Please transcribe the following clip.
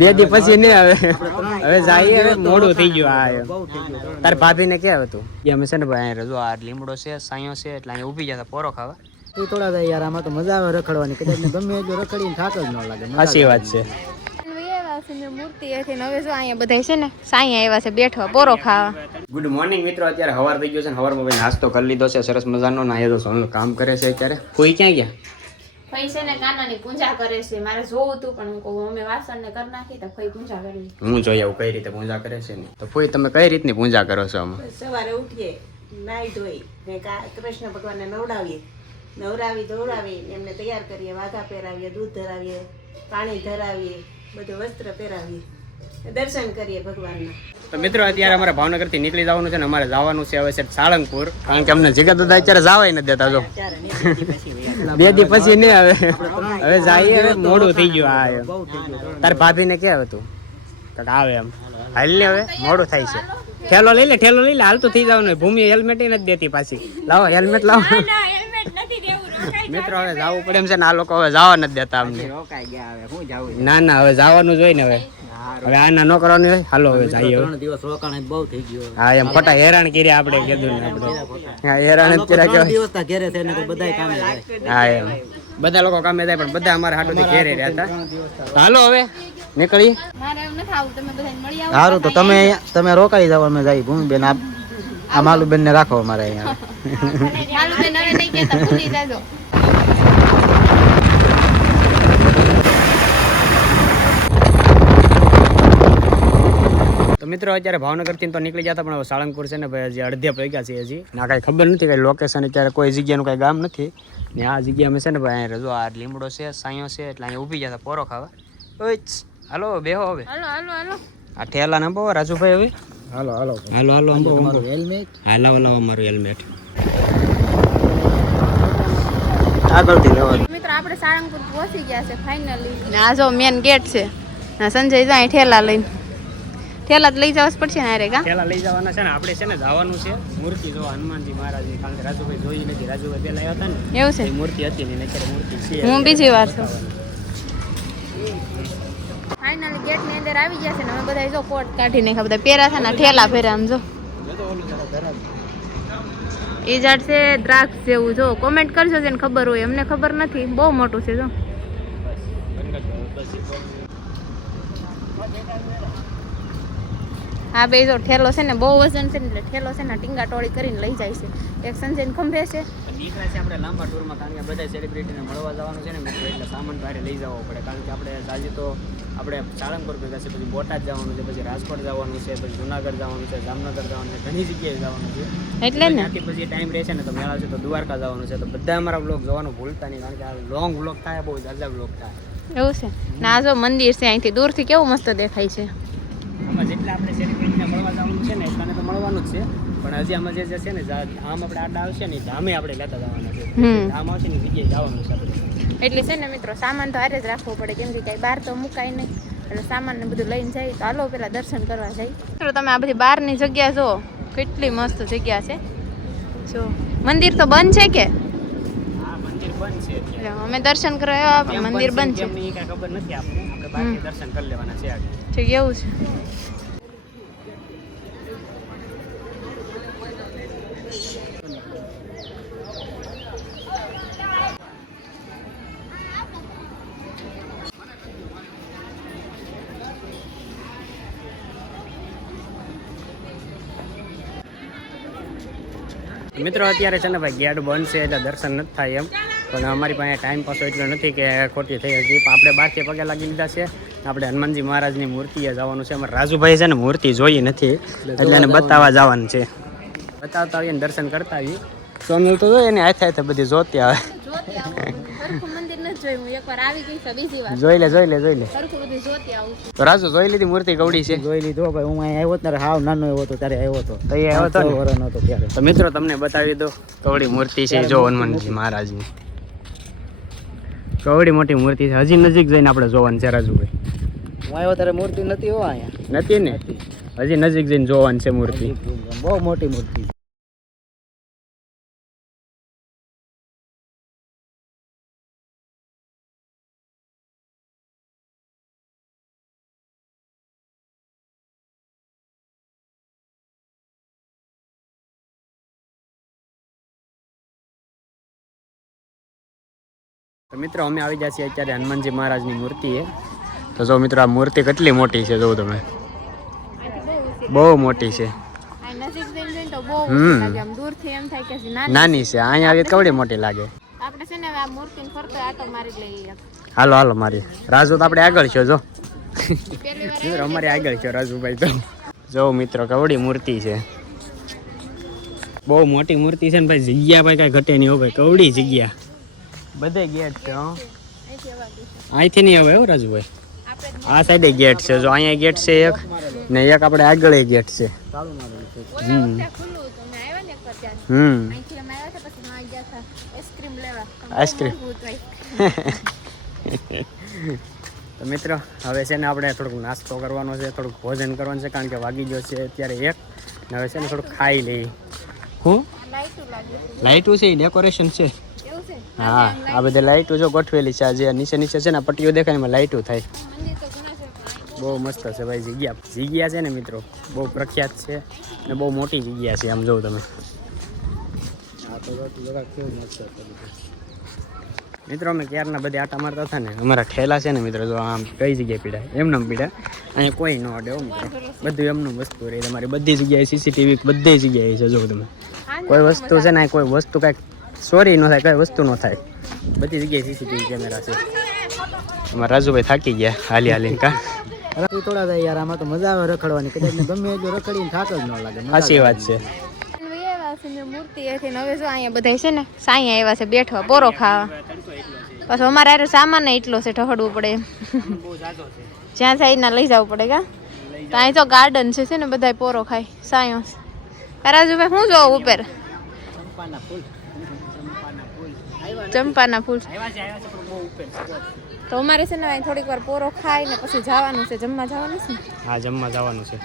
બે દી પછી નહીં આવે. હવે જાય હવે મોડું થઈ ગયું. આ તારે ભાભીને ક્યાં હતું અમે છે ને ભાઈ રજો આ લીમડો છે સાયો છે એટલે અહીંયા ઊભી ગયા પોરો ખાવા. થોડા જાય યાર, આમાં તો મજા આવે રખડવાની. કદાચ ને ગમે એટલું રખડીને થાક જ ન લાગે. સાચી વાત છે. મૂર્તિ હતી ને હવે જો અહીંયા બધા છે ને સાઈ આવ્યા છે બેઠવા પોરો ખાવા. ગુડ મોર્નિંગ મિત્રો. અત્યારે હવાર થઈ ગયો છે ને હવારમાં ભાઈ નાસ્તો કરી લીધો છે સરસ મજાનો. ના તો સોનું કામ કરે છે અત્યારે. કોઈ ક્યાં ગયા? ભાઈ છે ને કાનાની પૂજા કરે છે. મારે જોવું હતું પણ હું કહું અમે વાસણ ને કરી નાખી તો ભાઈ પૂજા કરી. હું જોઈએ આવું કઈ રીતે પૂજા કરે છે ને. તો કોઈ તમે કઈ રીતની પૂજા કરો છો? અમે સવારે ઉઠીએ, નાઈ ધોઈ ને કૃષ્ણ ભગવાનને નવડાવીએ, ધોવડાવી એમને તૈયાર કરીએ, વાઘા પહેરાવીએ, દૂધ ધરાવીએ, પાણી ધરાવીએ, બધું વસ્ત્ર પહેરાવીએ, દર્શન કરીએ ભગવાનના. તો મિત્રો અત્યારે અમારે ભાવનગર થી નીકળી જવાનું છે ને અમારે જવાનું છે હવે છે સાળંગપુર. કારણ કે અમને જગા દાદા અત્યારે જવાય નથી દેતા. જો બે દી પછી નહીં આવે. હવે જઈએ હવે મોડું થઈ ગયું. આ તારે ભાભીને ક્યાં હતું આવે એમ હાલ ને હવે મોડું થાય છે. ઠેલો લઈ લે હાલતું થઈ જવાનું. ભૂમિ હેલ્મેટ નથી દેતી પાછી. લાવો હેલ્મેટ લાવો. મિત્રો હવે જવું પડે એમ છે ને. આ લોકો હવે જવા નથી દેતા અમને. ના હવે જવાનું જોઈએ ને. હવે આના ન કરવાનું હોય. હાલો હવે જઈએ. 3 દિવસ રોકાણ બહુ થઈ ગયો. હા એમ ખોટા હેરાન કર્યા આપણે કીધું ને આપણે. હા હેરાન જ કર્યા કે દિવસ તા ઘરે થઈને બધા કામે જાય. હા એમ બધા લોકો કામે જાય પણ બધા અમારા હાટુથી ઘેરે રહ્યા હતા. હાલો હવે નીકળી. મારે એમ નથી આવું, તમે બધાને મળી આવો. સારું તો તમે રોકાઈ જાવ, અમે જઈ. ભૂમિબેન આ માલુબેન ને રાખો અમારે અહીંયા. માલુબેન હવે નહીં કહેતા, ભૂલી જાજો. તો મિત્રો અત્યારે ભાવનગર થી તો નીકળી જતા પણ સાળંગપુર છે ને ભાઈ હજી અડધે પગ્યા છે હજી. ના કાંઈ ખબર નથી કઈ લોકેશન અત્યારે કોઈ જગ્યાનું કાંઈ ગામ નથી ને. આ જગ્યા અમે છે ને ભાઈ અહીંયા રજો આ લીમડો છે સાયો છે એટલે અહીંયા ઊભી જતા પોરો ખાવા. હાલો બેહો હવે. હાલો આ ઠેલા ને બહુ રાજુભાઈ હવે. હાલો હેલ્મેટ. હાલો અમારું હેલ્મેટ આગળથી લેવા. મિત્રો આપણે સાળંગપુર પહોંચી ગયા છે ફાઇનલી. ને આ જો મેન ગેટ છે. ના સંજય જાય ઠેલા લઈને. ઠેલા જ લઈ જવા પડશે ને. અરે ઠેલા લઈ જવાના છે ને. આપણે છે ને જવાનું છે મૂર્તિ જો હનુમાનજી મહારાજની. કારણ કે રાજુભાઈ જોઈ નથી. રાજુભાઈ પેલા આવ્યા હતા ને એવું છે. મૂર્તિ હતી ને અત્યારે મૂર્તિ છે. હું બીજી વાર છું. ફાઇનલી ગેટ ની અંદર આવી ગયા છે ને. અમે બધા જો કોટ કાઢી નાખ્યા. બધા પહેર્યા છે ને ઠેલા પહેર્યા. આમ જો એ ઝાડ છે દ્રાક્ષ જેવું. જો કોમેન્ટ કરજો જેને ખબર હોય. અમને ખબર નથી. બહુ મોટું છે જો. હા બે જો ઠેલો છે ને બહુ વજન છે ને એટલે ઠેલો છે ને ટીંગા ટોળી કરીને લઈ જાય છે. એક સંજય ખંભે છે. નીકળ્યા છે આપણે લાંબા ટૂરમાં. કારણ કે બધા સેલિબ્રિટીને મળવા જવાનું છે ને મિત્રો. એટલે સામાન ભારે લઈ જવો પડે. કારણ કે આપણે આજે તો આપણે સાળંગપુર ભેગા છે, પછી બોટાદ જવાનું છે, પછી રાજકોટ જવાનું છે, પછી જુનાગઢ જવાનું છે, જામનગર જવાનું છે, ઘણી જગ્યાએ જવાનું છે. એટલે ને ત્યાંથી પછી ટાઈમ રહેશે ને તો મેળા છે તો દ્વારકા જવાનું છે. તો બધા અમારા બ્લોગ જોવાનું ભૂલતા નહીં. કારણ કે આ લોંગ બ્લોગ થાય, બહુ જાજા બ્લોગ થાય. એવું છે ને. આ જો મંદિર છે. અહીંથી દૂરથી કેવું મસ્ત દેખાય છે. આમાં જેટલા આપણે સેલિબ્રિટીને મળવા જવાનું છે ને એટલાને તો મળવાનું જ છે. પણ હજી આમાં જે છે ને આમ આપણે આડા આવશે ને ધામે આપણે લેતા જવાના છે. ધામ આવશે ને જગ્યાએ જવાનું છે આપણે. એટલે છે ને મિત્રો સામાન તો હારે જ રાખવો પડે. કેમ કે ક્યાંય બહાર તો મુકાય નહીં. એટલે સામાન ને બધું લઈને જાય. તો હાલો પેલા દર્શન કરવા જાય. મિત્રો તમે આ બધી બહારની જગ્યા જો કેટલી મસ્ત જગ્યા છે. જો મંદિર તો બંધ છે કે? હા મંદિર બંધ છે. અમે દર્શન કરવા આવ્યા પણ મંદિર બંધ છે. એ કઈ ખબર નથી આપણે. આપણે બહારથી દર્શન કરી લેવાના છે આગળ. ઠીક એવું છે. મિત્રો અત્યારે છે ને ભાઈ ગેટ બંધ છે એટલે દર્શન નથી થાય એમ. પણ અમારી પાસે ટાઈમ પાસો એટલો નથી કે ખોટી થઈ હજી. આપણે બહારથી પગે લાગી લીધા છે. આપણે હનુમાનજી મહારાજની મૂર્તિએ જવાનું છે. અમારે રાજુભાઈ છે ને મૂર્તિ જોઈ નથી એટલે એને બતાવવા જવાનું છે. બતાવતા આવીએ ને દર્શન કરતા આવીએ. સોનલ તો જોઈએ ને હાથે બધી જોતી આવે. જોઈ લે તો રાજુ જોઈ લીધી મૂર્તિ કવડી છે. જોઈ લીધો ભાઈ. હું અહીંયા આવ્યો ત્યારે હાવ નાનો એવો હતો ત્યારે આવ્યો હતો. તો એ આવ્યો હતો ને વરનો હતો ત્યારે. તો મિત્રો તમને બતાવી દો કવડી મૂર્તિ છે જો હનુમાનજી મહારાજની. કવડી મોટી મૂર્તિ છે. હજી નજીક જઈને આપણે જોવાનું છે રાજુભાઈ. હું આવ્યો ત્યારે મૂર્તિ નથી હો અહીંયા. નથી ને હજી નજીક જઈને જોવાનું છે મૂર્તિ. બહુ મોટી મૂર્તિ. તો મિત્રો અમે આવી ગયા છીએ અત્યારે હનુમાનજી મહારાજની મૂર્તિ છે. તો જો મિત્રો આ મૂર્તિ કેટલી મોટી છે, જો તમે, બહુ મોટી છે. નજીક જઈને જોઈએ તો બહુ ઊંચી લાગે, આમ દૂરથી એમ થાય કે નાની છે, અહીંયા આવી કવડી મોટી લાગે. આપણે છે ને આ મૂર્તિને ફરતો આટો મારી લઈએ. હાલો હાલો મારી રાજુ તો આપણે આગળ છો, જો પહેલી વાર મિત્રો અમારે આગળ છો રાજુભાઈ. તો જો મિત્રો કવડી મૂર્તિ છે, બહુ મોટી મૂર્તિ છે ને ભાઈ. જગ્યા ભાઈ કઈ ઘટે નહીં હો ભાઈ, કવડી જગ્યા, બધે ગેટ છે. અહીંથી નહીં આવે હો રાજુભાઈ, આ સાઈડે ગેટ છે. જો અહીંયા ગેટ છે એક, ને એક આપણે આગળ ગેટ છે. આઈસ્ક્રીમ. તો મિત્રો હવે છે ને આપણે થોડુંક નાસ્તો કરવાનો છે, થોડુંક ભોજન કરવાનું છે, કારણ કે વાગી ગયો છે અત્યારે 1. ને હવે છે ને થોડુંક ખાઈ લઈએ. હું લાઈટું છે, ડેકોરેશન છે. હા, આ બધી લાઈટો જો ગોઠવેલી છે. જે નીચે નીચે છે ને પટ્ટીઓ દેખાય એમાં લાઈટો થાય. બહુ મસ્ત છે ભાઈ જગ્યા છે ને મિત્રો, બહુ પ્રખ્યાત છે ને બહુ મોટી જગ્યા છે. આમ જોઉં તમે મિત્રો, અમે ક્યારના બધી આટા મારતા હતા ને, અમારા ઠેલા છે ને મિત્રો, જો આમ કઈ જગ્યાએ પીડા એમને પીડા, અહીંયા કોઈ ન અડે મિત્રો, બધું એમનું વસ્તુ રહી. તમારી બધી જગ્યાએ સીસીટીવી બધી જગ્યાએ છે. જો તમે કોઈ વસ્તુ છે ને, કોઈ વસ્તુ કાંઈક ચોરી ન થાય, કઈ વસ્તુ ન થાય, બધી જગ્યાએ સીસીટીવી કેમેરા છે. અમારા રાજુભાઈ થાકી ગયા હાલી હાલીને. કા થોડા જાય યાર, આમાં તો મજા આવે રખડવાની. કદાચ ગમે એટલું રખડીને થાક જ ન લાગે. સાચી વાત છે. મૂર્તિ હતી ને હવે જો અહીંયા બધા છે ને સાંઈ આવ્યા છે બેઠવા પોરો ખાવા. પછી અમારે આરે સામાન એટલો છે, ઠહડવું પડે, જ્યાં સાઈડ ના લઈ જવું પડે. કા તો અહીં તો ગાર્ડન છે ને બધા પોરો ખાય સાયો. રાજુભાઈ શું જોવું ઉપર? ચંપાના ફૂલ. તો અમારે છે ને થોડીક વાર પોરો ખાઈ ને પછી જવાનું છે, જમવા જવાનું છે. હા, જમવા જવાનું છે.